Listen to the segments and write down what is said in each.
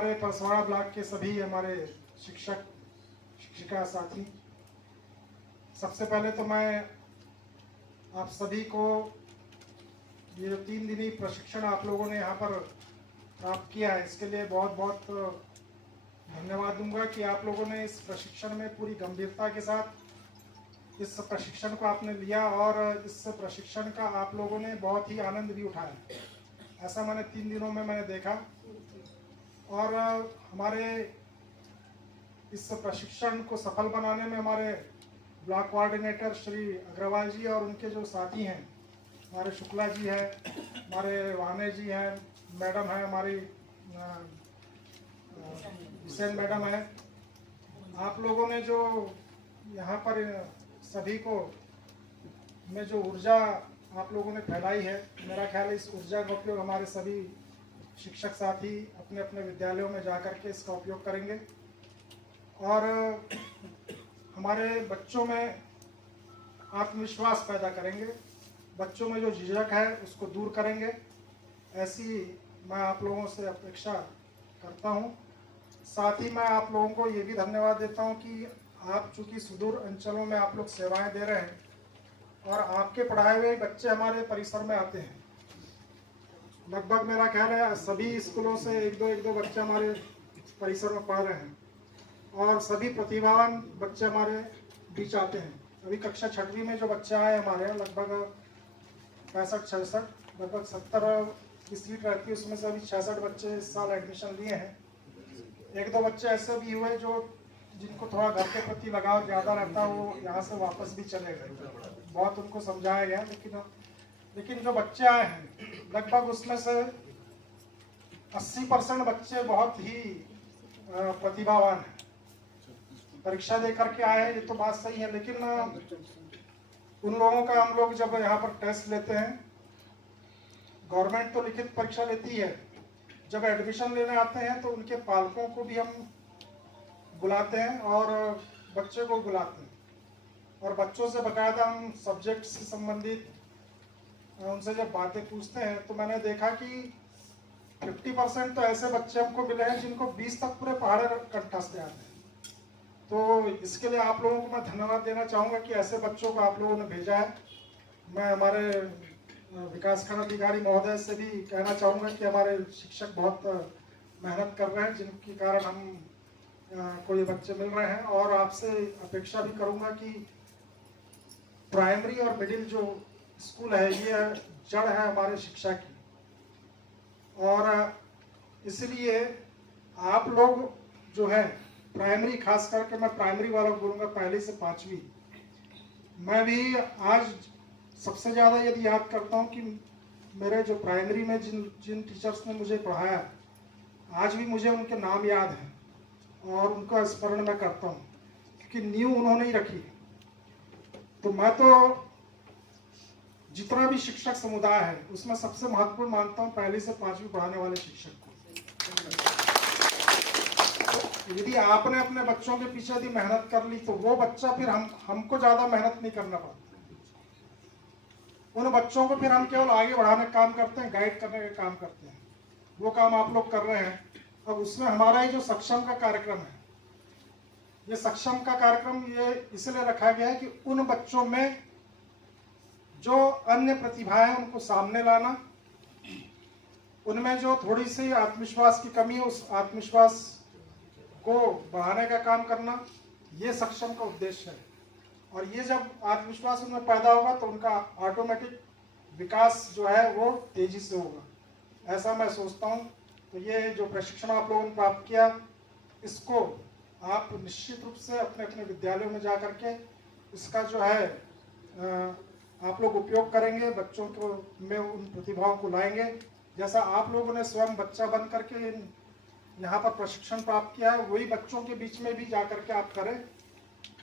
हमारे परसवाड़ा ब्लॉक के सभी हमारे शिक्षक शिक्षिका साथी, सबसे पहले तो मैं आप सभी को ये जो 3 दिनी प्रशिक्षण आप लोगों ने यहाँ पर प्राप्त किया है, इसके लिए बहुत बहुत धन्यवाद दूंगा कि आप लोगों ने इस प्रशिक्षण में पूरी गंभीरता के साथ इस प्रशिक्षण को आपने लिया और इस प्रशिक्षण का आप लोगों ने बहुत ही आनंद भी उठाया। ऐसा मैंने 3 दिनों में मैंने देखा। और हमारे इस प्रशिक्षण को सफल बनाने में हमारे ब्लॉक कोऑर्डिनेटर श्री अग्रवाल जी और उनके जो साथी हैं, हमारे शुक्ला जी है, हमारे वाने जी हैं, मैडम है हमारी हुसैन मैडम है, आप लोगों ने जो यहाँ पर सभी को में जो ऊर्जा आप लोगों ने फैलाई है, मेरा ख्याल है इस ऊर्जा का उपयोग हमारे सभी शिक्षक साथी अपने अपने विद्यालयों में जाकर के इसका उपयोग करेंगे और हमारे बच्चों में आत्मविश्वास पैदा करेंगे, बच्चों में जो झिझक है उसको दूर करेंगे, ऐसी मैं आप लोगों से अपेक्षा करता हूँ। साथ ही मैं आप लोगों को ये भी धन्यवाद देता हूँ कि आप चूँकि सुदूर अंचलों में आप लोग सेवाएं दे रहे हैं और आपके पढ़ाए हुए बच्चे हमारे परिसर में आते हैं। लगभग मेरा ख्याल है सभी स्कूलों से एक दो बच्चे हमारे परिसर में पढ़ रहे हैं और सभी प्रतिभावान बच्चे हमारे बीच आते हैं। अभी कक्षा 6वीं में जो बच्चे आए हमारे यहाँ लगभग 65-66, लगभग 70 की सीट रहती है, उसमें से अभी 66 बच्चे इस साल एडमिशन लिए हैं। 1-2 बच्चे ऐसे भी हुए जो जिनको थोड़ा घर के प्रति लगाव ज़्यादा रहता है, वो यहाँ से वापस भी चले गए। बहुत उनको समझाया गया, लेकिन जो बच्चे आए हैं लगभग उसमें से 80% बच्चे बहुत ही प्रतिभावान हैं। परीक्षा दे करके आए हैं, ये तो बात सही है, लेकिन उन लोगों का हम लोग जब यहाँ पर टेस्ट लेते हैं, गवर्नमेंट तो लिखित परीक्षा लेती है, जब एडमिशन लेने आते हैं तो उनके पालकों को भी हम बुलाते हैं और बच्चे को बुलाते हैं और बच्चों से बाकायदा हम सब्जेक्ट से संबंधित उनसे जब बातें पूछते हैं तो मैंने देखा कि 50% तो ऐसे बच्चे हमको मिले हैं जिनको 20 तक पूरे पहाड़े कंठस्थ आते हैं। तो इसके लिए आप लोगों को मैं धन्यवाद देना चाहूँगा कि ऐसे बच्चों को आप लोगों ने भेजा है। मैं हमारे विकासखंड अधिकारी महोदय से भी कहना चाहूँगा कि हमारे शिक्षक बहुत मेहनत कर रहे हैं, जिनके कारण हम को ये बच्चे मिल रहे हैं। और आपसे अपेक्षा भी करूँगा कि प्राइमरी और मिडिल जो स्कूल है ये जड़ है हमारे शिक्षा की, और इसलिए आप लोग जो है प्राइमरी, खास करके मैं प्राइमरी वालों को बोलूँगा 1 से 5वीं, मैं भी आज सबसे ज़्यादा यदि याद करता हूँ कि मेरे जो प्राइमरी में जिन टीचर्स ने मुझे पढ़ाया, आज भी मुझे उनके नाम याद हैं और उनका स्मरण मैं करता हूँ, क्योंकि नींव उन्होंने ही रखी। तो मैं तो जितना भी शिक्षक समुदाय है उसमें सबसे महत्वपूर्ण मानता हूँ 1 से 5वीं पढ़ाने वाले शिक्षक को। तो यदि आपने अपने बच्चों के पीछे यदि मेहनत कर ली तो वो बच्चा फिर हमको ज़्यादा मेहनत नहीं करना पड़ता। उन बच्चों को फिर हम केवल आगे बढ़ाने का काम करते हैं, गाइड करने का काम करते हैं। वो काम आप लोग कर रहे हैं। अब उसमें हमारा ही जो सक्षम का कार्यक्रम है, ये सक्षम का कार्यक्रम ये इसलिए रखा गया है कि उन बच्चों में जो अन्य प्रतिभाएं हैं उनको सामने लाना, उनमें जो थोड़ी सी आत्मविश्वास की कमी है उस आत्मविश्वास को बढ़ाने का काम करना, ये सक्षम का उद्देश्य है। और ये जब आत्मविश्वास उनमें पैदा होगा तो उनका ऑटोमेटिक विकास जो है वो तेजी से होगा, ऐसा मैं सोचता हूँ। तो ये जो प्रशिक्षण आप लोगों ने प्राप्त किया, इसको आप निश्चित रूप से अपने अपने विद्यालयों में जा कर के इसका जो है आप लोग उपयोग करेंगे, बच्चों को में उन प्रतिभाओं को लाएंगे। जैसा आप लोगों ने स्वयं बच्चा बन करके यहाँ पर प्रशिक्षण प्राप्त किया है, वही बच्चों के बीच में भी जा कर के आप करें।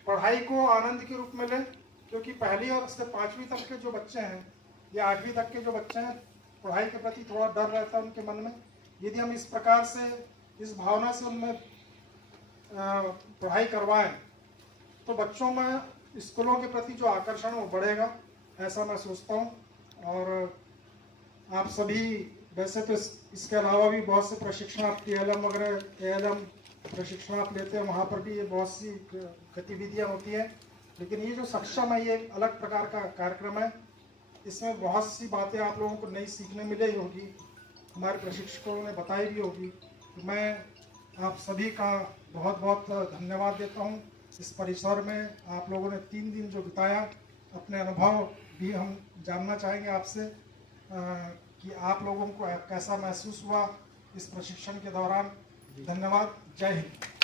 पढ़ाई को आनंद के रूप में लें, क्योंकि 1 और से 5वीं तक के जो बच्चे हैं या 8वीं तक के जो बच्चे हैं, पढ़ाई के प्रति थोड़ा डर रहता है उनके मन में। यदि हम इस प्रकार से, इस भावना से उनमें पढ़ाई करवाएं तो बच्चों में स्कूलों के प्रति जो आकर्षण वो बढ़ेगा, ऐसा मैं सोचता हूँ। और आप सभी वैसे तो इसके अलावा भी बहुत से प्रशिक्षण आप TLM वगैरह ALM प्रशिक्षण आप लेते हैं, वहाँ पर भी ये बहुत सी गतिविधियाँ होती हैं। लेकिन ये जो सक्षम है, ये एक अलग प्रकार का कार्यक्रम है। इसमें बहुत सी बातें आप लोगों को नई सीखने मिली होगी, हमारे प्रशिक्षकों ने बताई भी होगी। तो मैं आप सभी का बहुत बहुत धन्यवाद देता हूँ। इस परिसर में आप लोगों ने 3 दिन जो बिताया, अपने अनुभव भी हम जानना चाहेंगे आपसे कि आप लोगों को कैसा महसूस हुआ इस प्रशिक्षण के दौरान। धन्यवाद। जय हिंद।